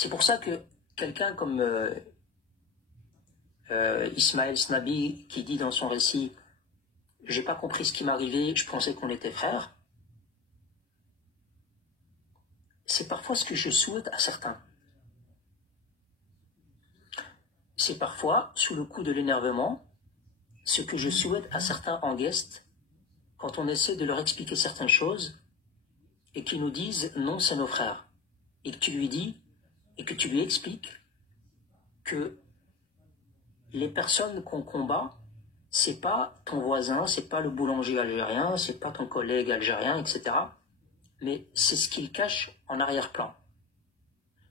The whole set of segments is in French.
C'est pour ça que quelqu'un comme Ismaël Snabi, qui dit dans son récit « J'ai pas compris ce qui m'arrivait, je pensais qu'on était frères », c'est parfois ce que je souhaite à certains. C'est parfois, sous le coup de l'énervement, ce que je souhaite à certains en guest, quand on essaie de leur expliquer certaines choses, et qu'ils nous disent « Non, c'est nos frères », et que tu lui dis, et que tu lui expliques que les personnes qu'on combat, c'est pas ton voisin, c'est pas le boulanger algérien, c'est pas ton collègue algérien, etc. Mais c'est ce qu'il cache en arrière-plan.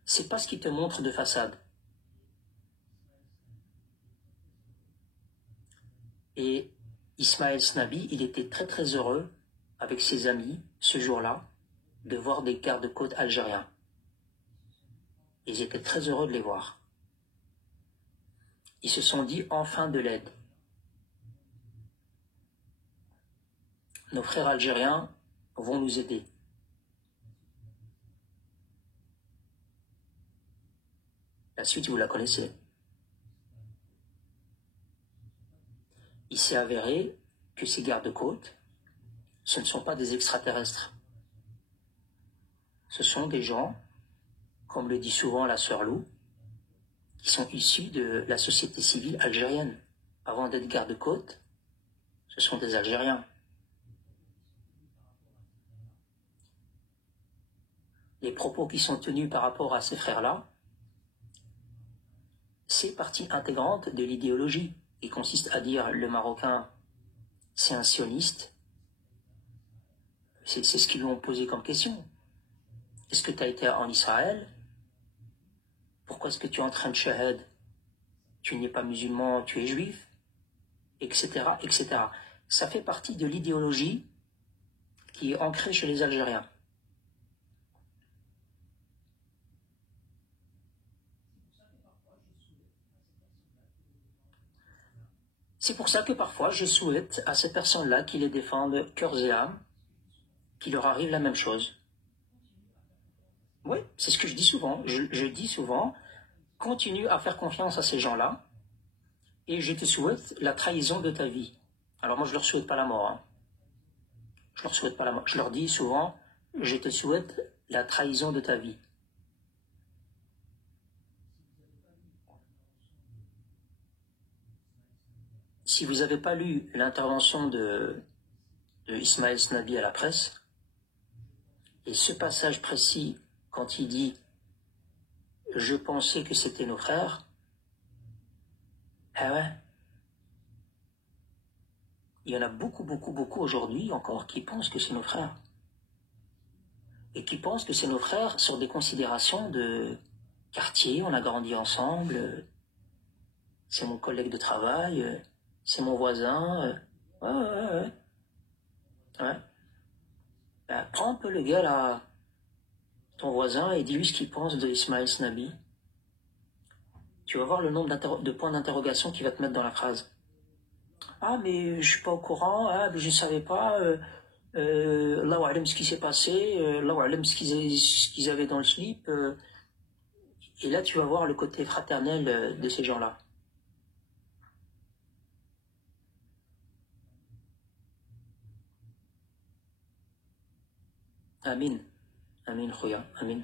C'est pas ce qu'il te montre de façade. Et Ismaël Snabi, il était très très heureux avec ses amis ce jour-là de voir des gardes-côtes algériens. Ils étaient très heureux de les voir. Ils se sont dit enfin de l'aide. Nos frères algériens vont nous aider. La suite, vous la connaissez. Il s'est avéré que ces gardes-côtes, ce ne sont pas des extraterrestres. Ce sont des gens, comme le dit souvent la sœur Lou, qui sont issus de la société civile algérienne. Avant d'être garde-côtes, ce sont des Algériens. Les propos qui sont tenus par rapport à ces frères-là, c'est partie intégrante de l'idéologie qui consiste à dire le Marocain, c'est un sioniste. C'est ce qu'ils lui ont posé comme question. Est-ce que tu as été en Israël? Pourquoi est-ce que tu es en train de shahad? Tu n'es pas musulman, tu es juif, etc., etc. Ça fait partie de l'idéologie qui est ancrée chez les Algériens. C'est pour ça que parfois je souhaite à ces personnes-là qui les défendent cœurs et âme, qu'il leur arrive la même chose. Oui, c'est ce que je dis souvent. Je dis souvent, continue à faire confiance à ces gens-là et je te souhaite la trahison de ta vie. Alors moi, je leur souhaite pas la mort. Hein. Je leur souhaite pas la mort. Je leur dis souvent, je te souhaite la trahison de ta vie. Si vous n'avez pas lu l'intervention de Ismaël Snabi à la presse, et ce passage précis, quand il dit « Je pensais que c'était nos frères », ah ouais, il y en a beaucoup, beaucoup, beaucoup aujourd'hui encore qui pensent que c'est nos frères. Et qui pensent que c'est nos frères sur des considérations de quartier, on a grandi ensemble, c'est mon collègue de travail, c'est mon voisin. Ouais. Ben, prends un peu le gars là, ton voisin, et dis-lui ce qu'il pense de Ismaël Snabi. Tu vas voir le nombre de points d'interrogation qu'il va te mettre dans la phrase. Ah, mais je suis pas au courant, ah, mais je savais pas, Allahu a'lam ce qui s'est passé, Allahu a'lam ce qu'ils avaient dans le slip. Et là, tu vas voir le côté fraternel de ces gens-là. Amin. Amin, Khoya. Amin.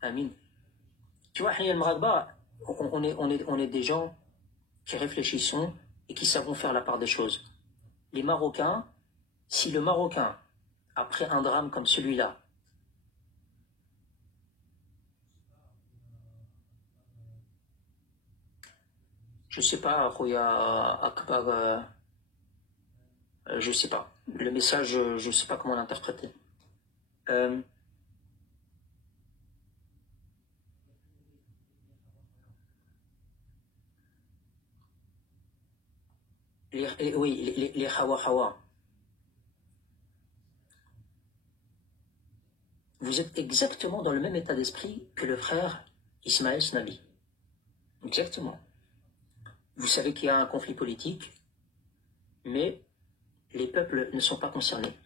Amin. Tu vois, on est des gens qui réfléchissons et qui savons faire la part des choses. Les Marocains, si le Marocain, après un drame comme celui-là, je sais pas, Khoya Akbar, je sais pas. Le message, je sais pas comment l'interpréter. Les Hawa. Vous êtes exactement dans le même état d'esprit que le frère Ismaël Snabi. Exactement. Vous savez qu'il y a un conflit politique, mais les peuples ne sont pas concernés.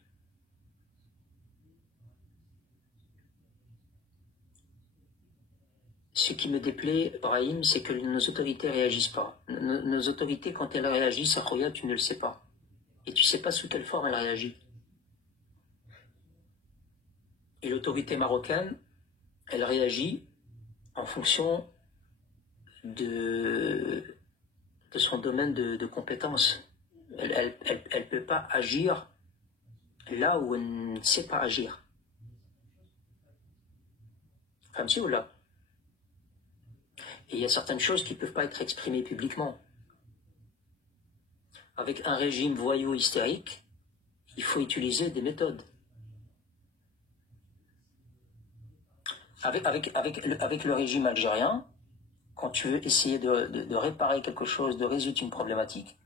Ce qui me déplaît, Brahim, c'est que nos autorités ne réagissent pas. Nos autorités, quand elles réagissent, Akhoya, tu ne le sais pas. Et tu ne sais pas sous quelle forme elles réagissent. Et l'autorité marocaine, elle réagit en fonction de son domaine de compétence. Elle ne peut pas agir là où elle ne sait pas agir. Famsi ou là? Et il y a certaines choses qui ne peuvent pas être exprimées publiquement. Avec un régime voyou hystérique, il faut utiliser des méthodes. Avec le régime algérien, quand tu veux essayer de réparer quelque chose, de résoudre une problématique,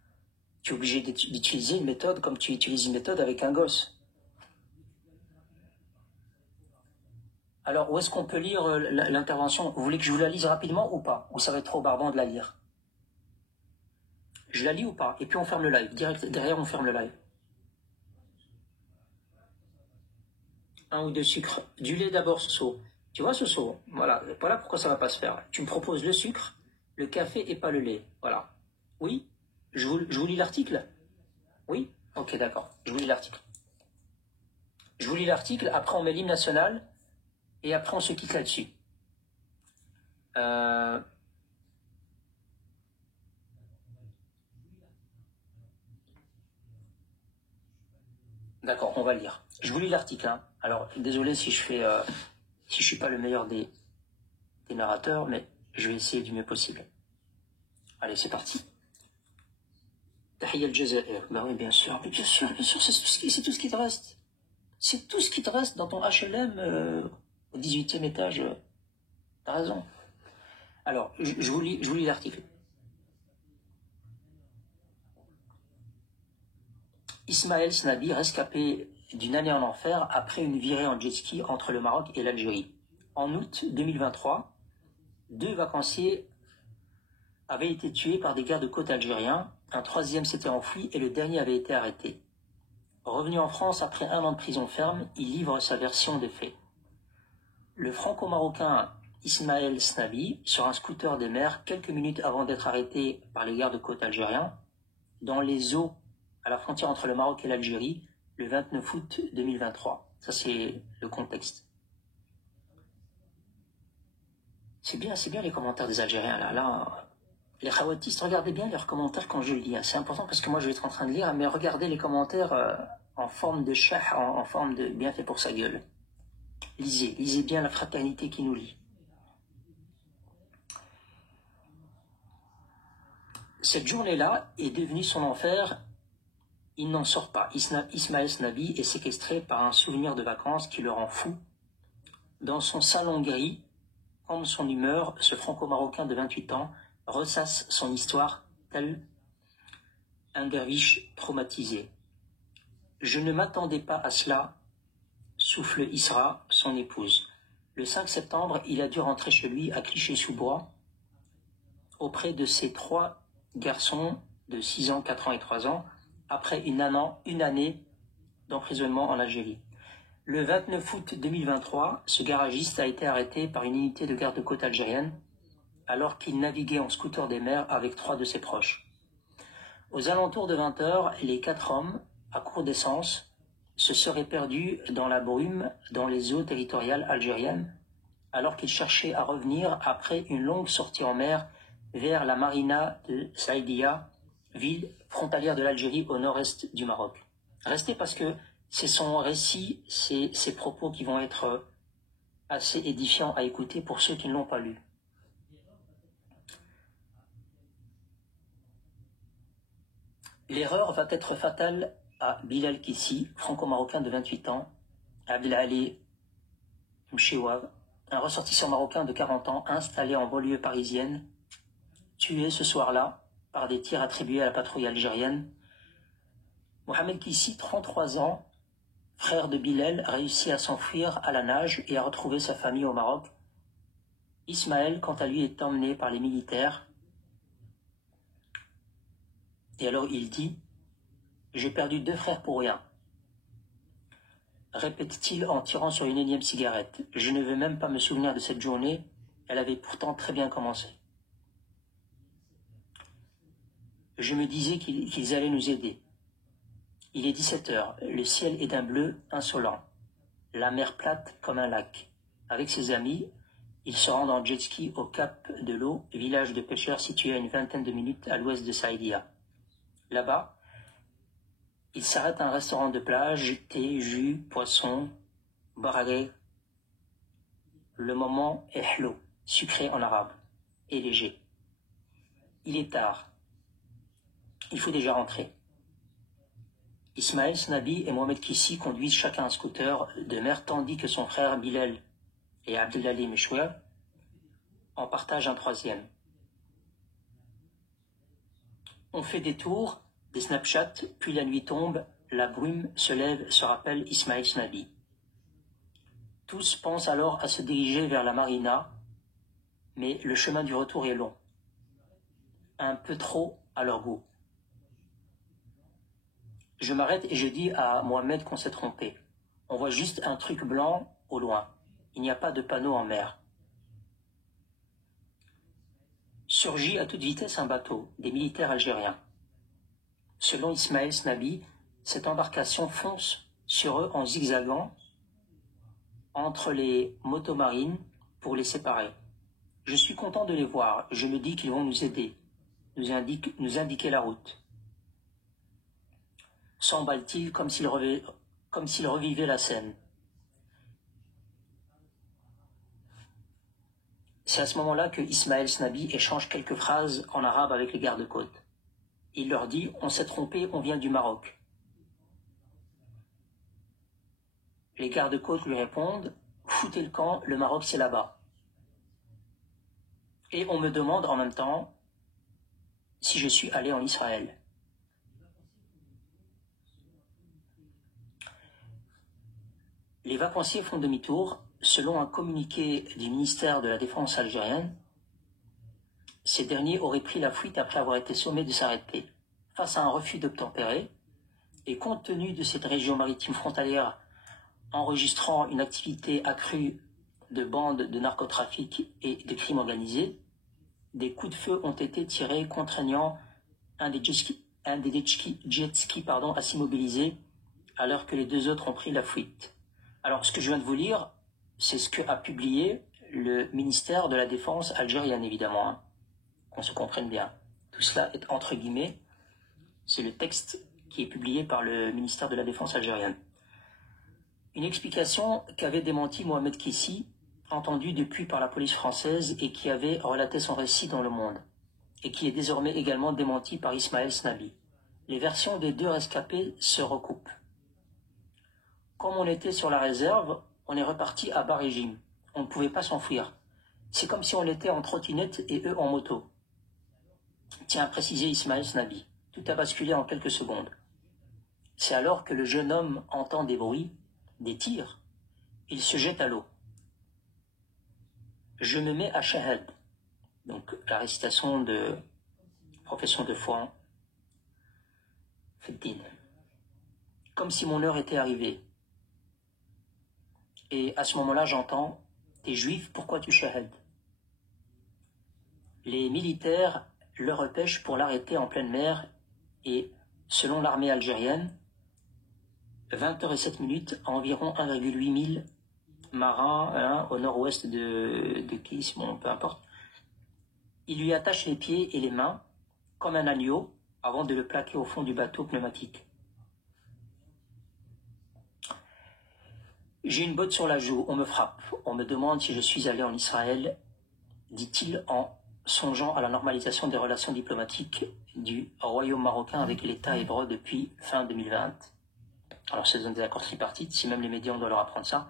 tu es obligé d'utiliser une méthode comme tu utilises une méthode avec un gosse. Alors, où est-ce qu'on peut lire l'intervention? Vous voulez que je vous la lise rapidement ou pas? Ou ça va être trop barbant de la lire? Je la lis ou pas? Et puis on ferme le live. Direct, derrière, on ferme le live. 1 ou 2 sucres. Du lait d'abord, Soso. Tu vois, Soso? Voilà pourquoi ça ne va pas se faire. Tu me proposes le sucre, le café et pas le lait. Voilà. Oui? Je vous lis l'article? Oui? Ok, d'accord. Je vous lis l'article. Je vous lis l'article, après on met l'hymne national, et après on se quitte là-dessus. D'accord, on va lire. Je vous lis l'article. Hein. Alors, désolé si je suis pas le meilleur des narrateurs, mais je vais essayer du mieux possible. Allez, c'est parti. Tahiyya al-Jazair. Ben oui, bien sûr, c'est tout ce qui te reste. C'est tout ce qui te reste dans ton HLM au 18e étage. T'as raison. Alors, je vous lis l'article. Ismaël Snabi, rescapé d'une année en enfer après une virée en jet ski entre le Maroc et l'Algérie. En août 2023, 2 vacanciers avaient été tués par des gardes-côtes algériens, un 3e s'était enfui et le dernier avait été arrêté. Revenu en France après 1 an de prison ferme, il livre sa version des faits. Le franco-marocain Ismaël Snabi, sur un scooter de mer, quelques minutes avant d'être arrêté par les gardes-côtes algériens, dans les eaux à la frontière entre le Maroc et l'Algérie, le 29 août 2023. Ça, c'est le contexte. C'est bien les commentaires des Algériens, là. Les khawatistes, regardez bien leurs commentaires quand je le lis. Hein. C'est important parce que moi, je vais être en train de lire, mais regardez les commentaires en forme de chah, en forme de bien fait pour sa gueule. Lisez bien la fraternité qui nous lie. Cette journée-là est devenue son enfer. Il n'en sort pas. Ismaël Snabi est séquestré par un souvenir de vacances qui le rend fou. Dans son salon gris, comme son humeur, ce franco-marocain de 28 ans ressasse son histoire tel un derviche traumatisé. Je ne m'attendais pas à cela, souffle Isra, son épouse. Le 5 septembre, il a dû rentrer chez lui à Clichy-sous-Bois, auprès de ses 3 garçons de 6 ans, 4 ans et 3 ans, après une année d'emprisonnement en Algérie. Le 29 août 2023, ce garagiste a été arrêté par une unité de garde-côte algérienne alors qu'il naviguait en scooter des mers avec 3 de ses proches. Aux alentours de 20 h, les 4 hommes, à court d'essence, se seraient perdus dans la brume dans les eaux territoriales algériennes alors qu'ils cherchaient à revenir après une longue sortie en mer vers la marina de Saïdia, ville frontalière de l'Algérie au nord-est du Maroc. Restez parce que c'est son récit, ses propos qui vont être assez édifiants à écouter pour ceux qui ne l'ont pas lu. L'erreur va être fatale à Bilal Kissi, franco-marocain de 28 ans, Abdelali Mchiwab, un ressortissant marocain de 40 ans installé en banlieue parisienne, tué ce soir-là par des tirs attribués à la patrouille algérienne. Mohamed Kissi, 33 ans, frère de Bilal, réussit à s'enfuir à la nage et à retrouver sa famille au Maroc. Ismaël, quant à lui, est emmené par les militaires. Et alors il dit « J'ai perdu 2 frères pour rien », répète-t-il en tirant sur une énième cigarette. « Je ne veux même pas me souvenir de cette journée Elle avait pourtant très bien commencé. Je me disais qu'ils allaient nous aider. Il est 17 heures, le ciel est d'un bleu insolent, la mer plate comme un lac. Avec ses amis, il se rend en jet ski au Cap de l'Eau, village de pêcheurs situé à une vingtaine de minutes à l'ouest de Saïdia. Là-bas, il s'arrête à un restaurant de plage, thé, jus, poisson, baragé. Le moment est hlo, sucré en arabe, et léger. Il est tard. Il faut déjà rentrer. Ismaël Snabi et Mohamed Kissi conduisent chacun un scooter de mer tandis que son frère Bilal et Abdelali Meshouer en partagent un troisième. On fait des tours, des Snapchats, puis la nuit tombe, la brume se lève, se rappelle Ismaël Snabi. Tous pensent alors à se diriger vers la marina, mais le chemin du retour est long. Un peu trop à leur goût. Je m'arrête et je dis à Mohamed qu'on s'est trompé. On voit juste un truc blanc au loin. Il n'y a pas de panneau en mer. Surgit à toute vitesse un bateau, des militaires algériens. Selon Ismaël Snabi, cette embarcation fonce sur eux en zigzagant entre les motomarines pour les séparer. Je suis content de les voir. Je me dis qu'ils vont nous aider, nous indiquer la route. S'emballe-t-il comme s'il revivait la scène. C'est à ce moment-là que Ismaël Snabi échange quelques phrases en arabe avec les gardes-côtes. Il leur dit « On s'est trompé, on vient du Maroc ». Les gardes-côtes lui répondent « Foutez le camp, le Maroc c'est là-bas ». Et on me demande en même temps si je suis allé en Israël. Les vacanciers font demi-tour. Selon un communiqué du ministère de la Défense algérienne, ces derniers auraient pris la fuite après avoir été sommés de s'arrêter. Face à un refus d'obtempérer, et compte tenu de cette région maritime frontalière enregistrant une activité accrue de bandes de narcotrafic et de crimes organisés, des coups de feu ont été tirés contraignant un des jet skis à s'immobiliser alors que les deux autres ont pris la fuite. Alors ce que je viens de vous lire, c'est ce qu'a publié le ministère de la Défense algérienne, évidemment, hein, qu'on se comprenne bien. Tout cela est entre guillemets, c'est le texte qui est publié par le ministère de la Défense algérienne. Une explication qu'avait démenti Mohamed Kissi, entendu depuis par la police française et qui avait relaté son récit dans Le Monde, et qui est désormais également démenti par Ismaël Snabi. Les versions des deux rescapés se recoupent. Comme on était sur la réserve, on est reparti à bas régime. On ne pouvait pas s'enfuir. C'est comme si on était en trottinette et eux en moto. Tient à préciser Ismaël Snabi. Tout a basculé en quelques secondes. C'est alors que le jeune homme entend des bruits, des tirs. Il se jette à l'eau. Je me mets à Shahad, donc la récitation de profession de foi, Feddin, comme si mon heure était arrivée. Et à ce moment-là, j'entends « T'es juif, pourquoi tu shahad ?» Les militaires le repêchent pour l'arrêter en pleine mer et, selon l'armée algérienne, 20h07 à environ 1,8 mille marins au nord-ouest de Kis, bon, peu importe. Il lui attache les pieds et les mains comme un agneau avant de le plaquer au fond du bateau pneumatique. J'ai une botte sur la joue, on me frappe, on me demande si je suis allé en Israël, dit-il en songeant à la normalisation des relations diplomatiques du royaume marocain avec l'État hébreu depuis fin 2020. Alors c'est des accords tripartites, si même les médias on doit leur apprendre ça.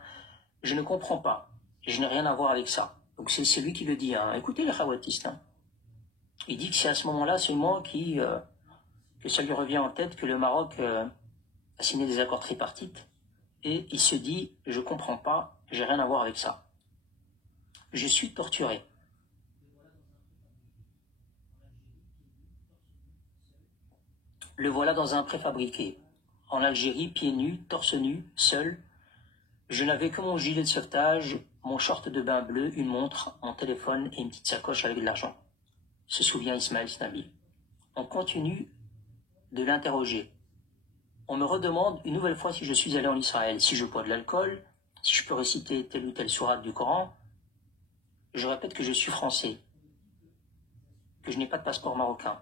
Je ne comprends pas, je n'ai rien à voir avec ça. Donc c'est lui qui le dit, hein. Écoutez les khawatistes. Hein. Il dit que c'est à ce moment-là seulement que ça lui revient en tête que le Maroc a signé des accords tripartites. Et il se dit, je comprends pas, j'ai rien à voir avec ça. Je suis torturé. Le voilà dans un préfabriqué. En Algérie, pieds nus, torse nu, seul, Je n'avais que mon gilet de sauvetage, mon short de bain bleu, une montre, mon téléphone et une petite sacoche avec de l'argent, se souvient Ismaël Snabi. On continue de l'interroger. On me redemande une nouvelle fois si je suis allé en Israël, si je bois de l'alcool, si je peux réciter telle ou telle sourate du Coran. Je répète que je suis français, que je n'ai pas de passeport marocain.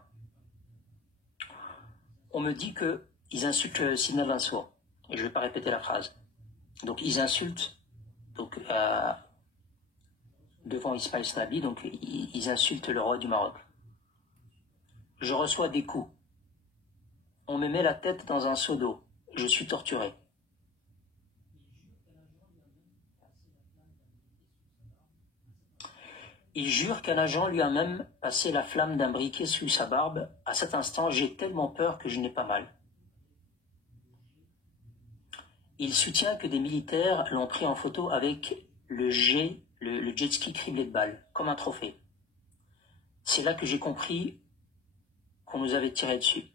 On me dit qu'ils insultent Sidna Mansour, et je ne vais pas répéter la phrase. Donc ils insultent, donc devant Ismaël Snabi, donc ils insultent le roi du Maroc. Je reçois des coups. On me met la tête dans un seau d'eau. Je suis torturé. Il jure qu'un agent lui a même passé la flamme d'un briquet sous sa barbe. À cet instant, j'ai tellement peur que je n'ai pas mal. Il soutient que des militaires l'ont pris en photo avec le jet ski criblé de balles, comme un trophée. C'est là que j'ai compris qu'on nous avait tiré dessus.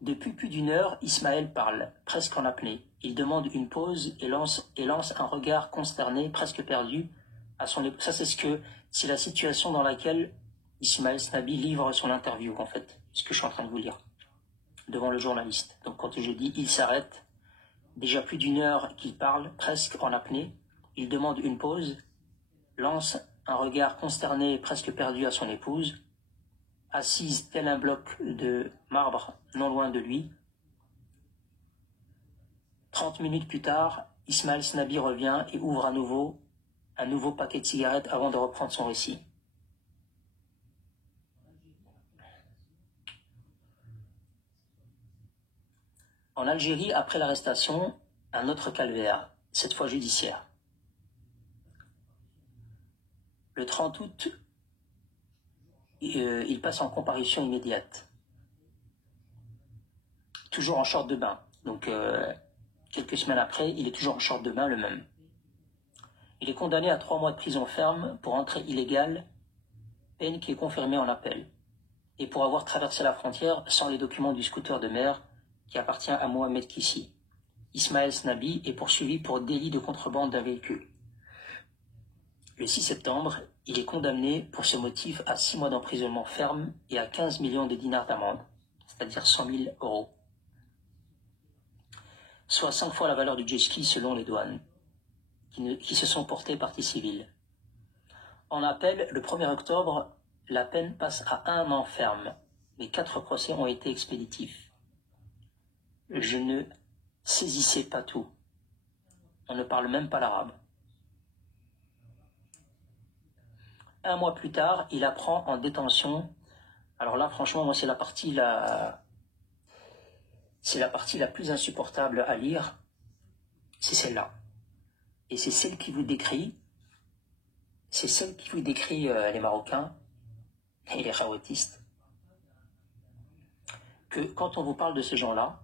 Depuis plus d'une heure, Ismaël parle, presque en apnée. Il demande une pause et lance un regard consterné, presque perdu, à son épouse. Ça, c'est la situation dans laquelle Ismaël Snabi livre son interview, en fait, ce que je suis en train de vous lire, devant le journaliste. Donc, quand je dis il s'arrête, déjà plus d'une heure qu'il parle, presque en apnée, il demande une pause, lance un regard consterné, presque perdu à son épouse, assise tel un bloc de marbre non loin de lui. 30 minutes plus tard, Ismaël Snabi revient et ouvre un nouveau paquet de cigarettes avant de reprendre son récit. En Algérie, après l'arrestation, un autre calvaire, cette fois judiciaire. Le 30 août, il passe en comparution immédiate. Toujours en short de bain. Donc, quelques semaines après, il est toujours en short de bain, le même. Il est condamné à 3 mois de prison ferme pour entrée illégale, peine qui est confirmée en appel, et pour avoir traversé la frontière sans les documents du scooter de mer qui appartient à Mohamed Kissi. Ismaël Snabi est poursuivi pour délit de contrebande d'un véhicule. Le 6 septembre, il est condamné pour ce motif à 6 mois d'emprisonnement ferme et à 15 millions de dinars d'amende, c'est-à-dire 100 000 euros. Soit 5 fois la valeur du jet ski selon les douanes, qui se sont portées partie civile. En appel, le 1er octobre, la peine passe à 1 an ferme. Les 4 procès ont été expéditifs. Je ne saisissais pas tout. On ne parle même pas l'arabe. 1 mois plus tard, il apprend en détention. Alors là, franchement, moi, c'est la partie la plus insupportable à lire. C'est celle-là. Et c'est celle qui vous décrit. C'est celle qui vous décrit les Marocains et les Khawatistes. Que quand on vous parle de ces gens-là,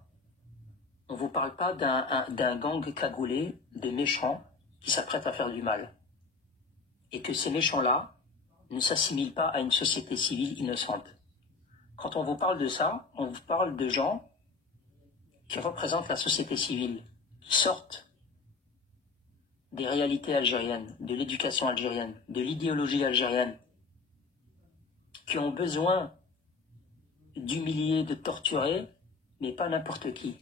on ne vous parle pas d'un gang cagoulé de méchants qui s'apprêtent à faire du mal. Et que ces méchants-là ne s'assimilent pas à une société civile innocente. Quand on vous parle de ça, on vous parle de gens qui représentent la société civile, qui sortent des réalités algériennes, de l'éducation algérienne, de l'idéologie algérienne, qui ont besoin d'humilier, de torturer, mais pas n'importe qui.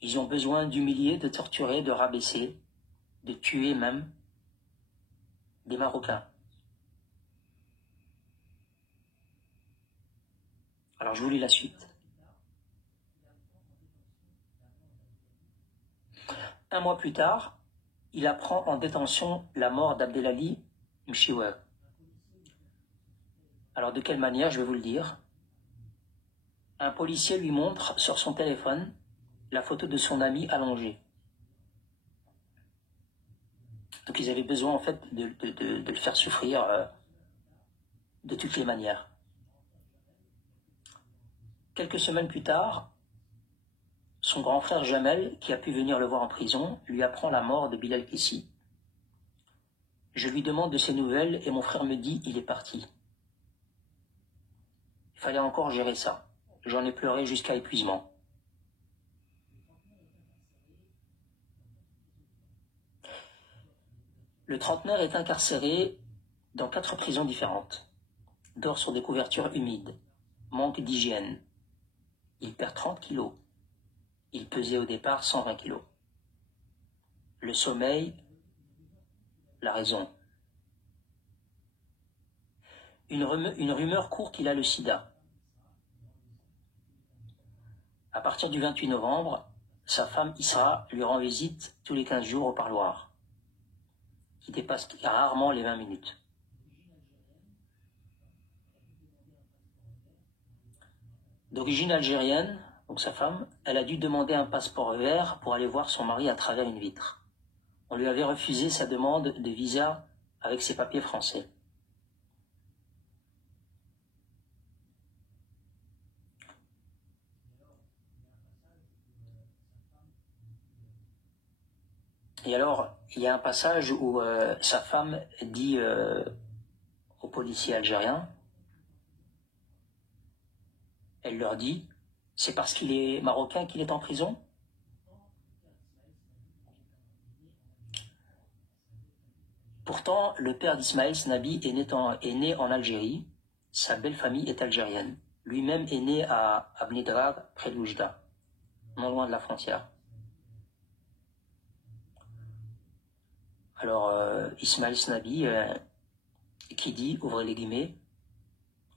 Ils ont besoin d'humilier, de torturer, de rabaisser, de tuer même des Marocains. Alors je vous lis la suite. 1 mois plus tard, il apprend en détention la mort d'Abdelali Mchiwer. Alors de quelle manière, je vais vous le dire. Un policier lui montre sur son téléphone la photo de son ami allongé. Donc ils avaient besoin en fait de le faire souffrir de toutes les manières. Quelques semaines plus tard, son grand frère Jamel, qui a pu venir le voir en prison, lui apprend la mort de Bilal Kissi. Je lui demande de ses nouvelles et mon frère me dit il est parti. Il fallait encore gérer ça. J'en ai pleuré jusqu'à épuisement. Le trentenaire est incarcéré dans 4 prisons différentes. Dort sur des couvertures humides. Manque d'hygiène. Il perd 30 kilos. Il pesait au départ 120 kilos. Le sommeil, la raison. Une rumeur court qu'il a le sida. À partir du 28 novembre, sa femme Isra lui rend visite tous les 15 jours au parloir, qui dépasse rarement les 20 minutes. D'origine algérienne, donc sa femme, elle a dû demander un passeport vert pour aller voir son mari à travers une vitre. On lui avait refusé sa demande de visa avec ses papiers français. Et alors, il y a un passage où sa femme dit aux policiers algériens, elle leur dit, c'est parce qu'il est marocain qu'il est en prison? Pourtant, le père d'Ismaël Snabi est né en Algérie, sa belle famille est algérienne. Lui-même est né à Abnidrar, près d'Oujda, non loin de la frontière. Alors, Ismaël Snabi, qui dit, ouvrez les guillemets,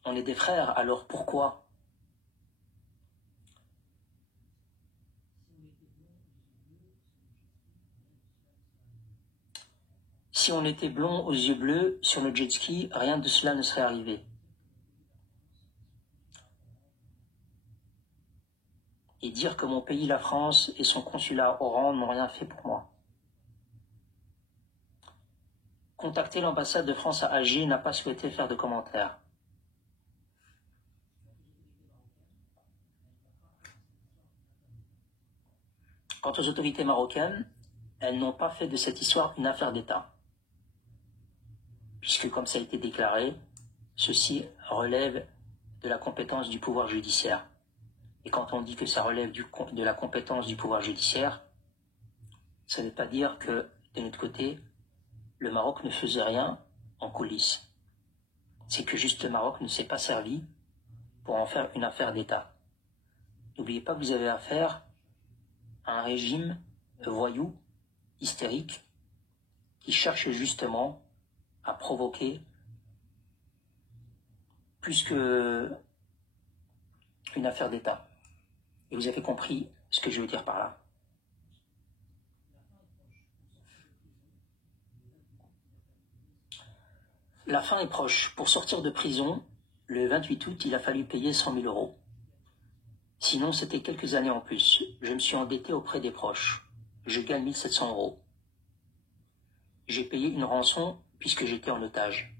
on est des frères, alors pourquoi? Si on était blond aux yeux bleus sur le jet ski, rien de cela ne serait arrivé. Et dire que mon pays, la France, et son consulat Oran n'ont rien fait pour moi. Contacter l'ambassade de France à Alger n'a pas souhaité faire de commentaires. Quant aux autorités marocaines, elles n'ont pas fait de cette histoire une affaire d'État. Puisque, comme ça a été déclaré, ceci relève de la compétence du pouvoir judiciaire. Et quand on dit que ça relève de la compétence du pouvoir judiciaire, ça ne veut pas dire que, de notre côté, le Maroc ne faisait rien en coulisses. C'est que juste le Maroc ne s'est pas servi pour en faire une affaire d'État. N'oubliez pas que vous avez affaire à un régime voyou, hystérique, qui cherche justement à provoquer plus que une affaire d'État. Et vous avez compris ce que je veux dire par là. La fin est proche. Pour sortir de prison, le 28 août, il a fallu payer 100 000 euros. Sinon, c'était quelques années en plus. Je me suis endetté auprès des proches. Je gagne 1700 euros. J'ai payé une rançon puisque j'étais en otage.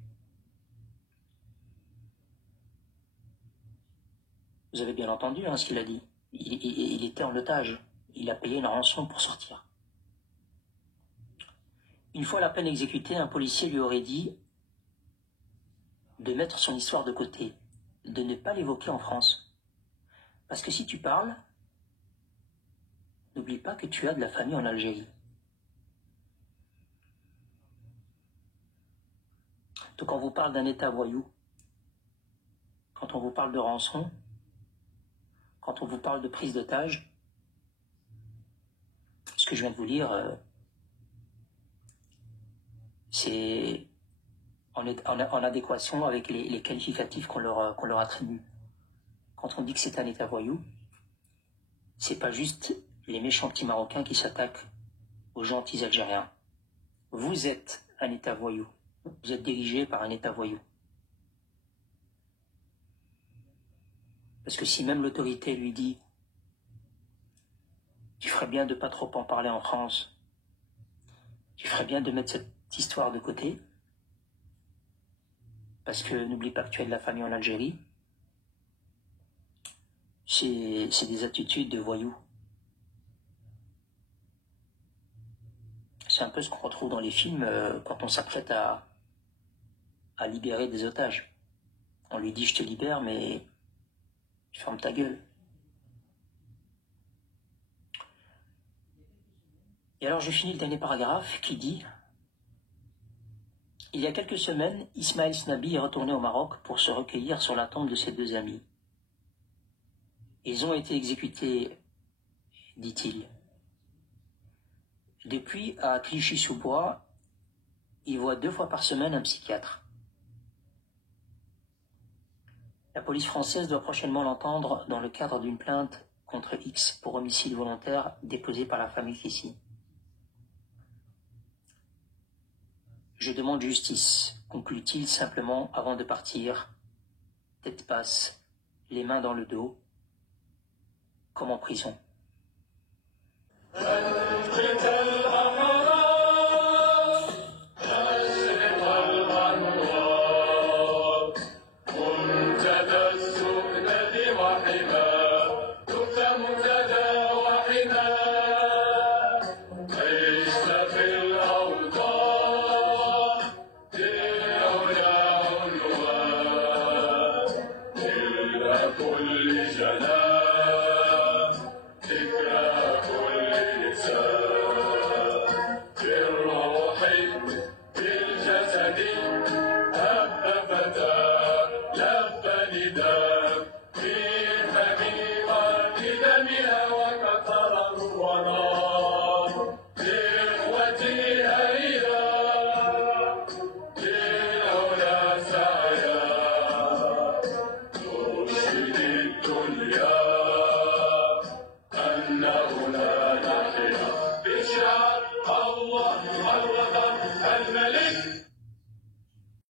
Vous avez bien entendu ce qu'il a dit. Il était en otage. Il a payé une rançon pour sortir. Une fois la peine exécutée, un policier lui aurait dit de mettre son histoire de côté, de ne pas l'évoquer en France. Parce que si tu parles, n'oublie pas que tu as de la famille en Algérie. Donc quand on vous parle d'un État voyou, quand on vous parle de rançon, quand on vous parle de prise d'otage, ce que je viens de vous lire, c'est en adéquation avec les qualificatifs qu'on leur attribue. Quand on dit que c'est un État voyou, c'est pas juste les méchants petits Marocains qui s'attaquent aux gentils Algériens. Vous êtes un État voyou. Vous êtes dirigé par un État voyou. Parce que si même l'autorité lui dit « Tu ferais bien de pas trop en parler en France, tu ferais bien de mettre cette histoire de côté, parce que n'oublie pas que tu as de la famille en Algérie », c'est des attitudes de voyous. C'est un peu ce qu'on retrouve dans les films quand on s'apprête à libérer des otages. On lui dit « Je te libère, mais Ferme ta gueule. Et alors je finis le dernier paragraphe qui dit: il y a quelques semaines, Ismaël Snabi est retourné au Maroc pour se recueillir sur la tombe de ses deux amis. Ils ont été exécutés, dit-il. Depuis, à Clichy-sous-Bois, il voit 2 fois par semaine un psychiatre. La police française doit prochainement l'entendre dans le cadre d'une plainte contre X pour homicide volontaire déposée par la famille Fissi. Je demande justice, conclut-il simplement avant de partir, tête basse, les mains dans le dos, comme en prison. لبى نداء